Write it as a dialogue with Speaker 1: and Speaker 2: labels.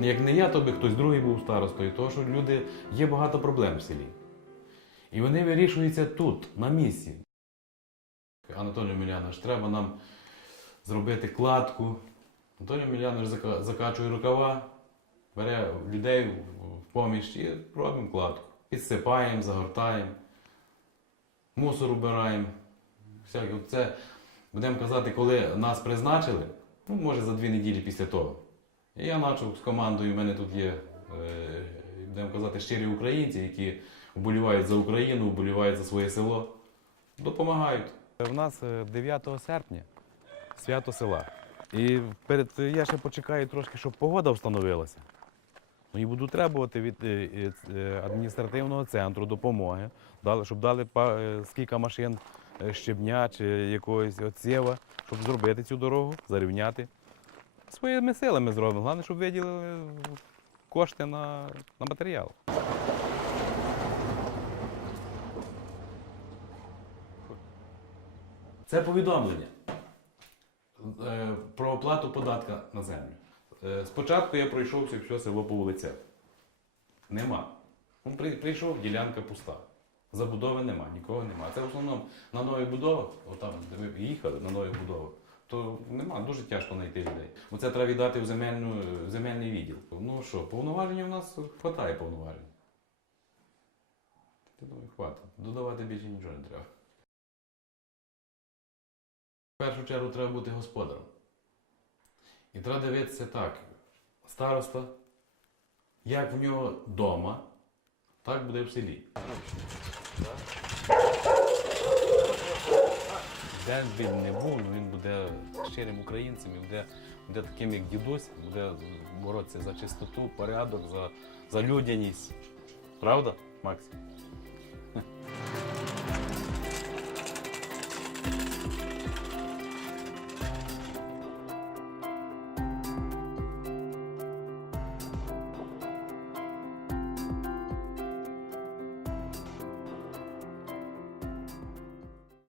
Speaker 1: Як не я, то би хтось другий був старостою, тому що люди є багато проблем в селі. І вони вирішуються тут, на місці. Анатолій Мілянович, треба нам зробити кладку. Анатолій Мілянович закачує рукава, бере людей в- поміч і робимо кладку. Підсипаємо, загортаємо, мусор убираємо. Всяке. Це, будемо казати, коли нас призначили, ну, може за дві неділі після того. Я почав з командою, в мене тут є, е, будемо казати, щирі українці, які вболівають за Україну, вболівають за своє село, допомагають. У нас е, 9 серпня свято села. І перед я ще почекаю трошки, щоб погода встановилася. Ну і буду требувати від е, е, е, адміністративного центру допомоги, щоб дали е, скільки машин е, щебня чи якогось оцєва, щоб зробити цю дорогу, зарівняти. Своїми силами зробимо. Головне, щоб виділили кошти на, на матеріал. Це повідомлення е, про оплату податка на землю. Е, Спочатку я пройшовся все село по вулицях. Нема. При- Прийшов, ділянка пуста. Забудови нема, нікого нема. Це в основному на нових будовах, отам, де ви їхали на нових будовах, то нема, дуже тяжко знайти людей. Бо це треба віддати в, земельну, в земельний відділ. Ну що, повноваження в нас вистачає повноважень. Я думаю, хватить. Додавати більше нічого не треба. В першу чергу треба бути господарем. І треба дивитися так. Староста, як в нього вдома, так буде в селі. Де він не був, але він буде щирим українцем, і буде, буде таким, як дідусь, буде боротися за чистоту, порядок, за, за людяність. Правда, Максим?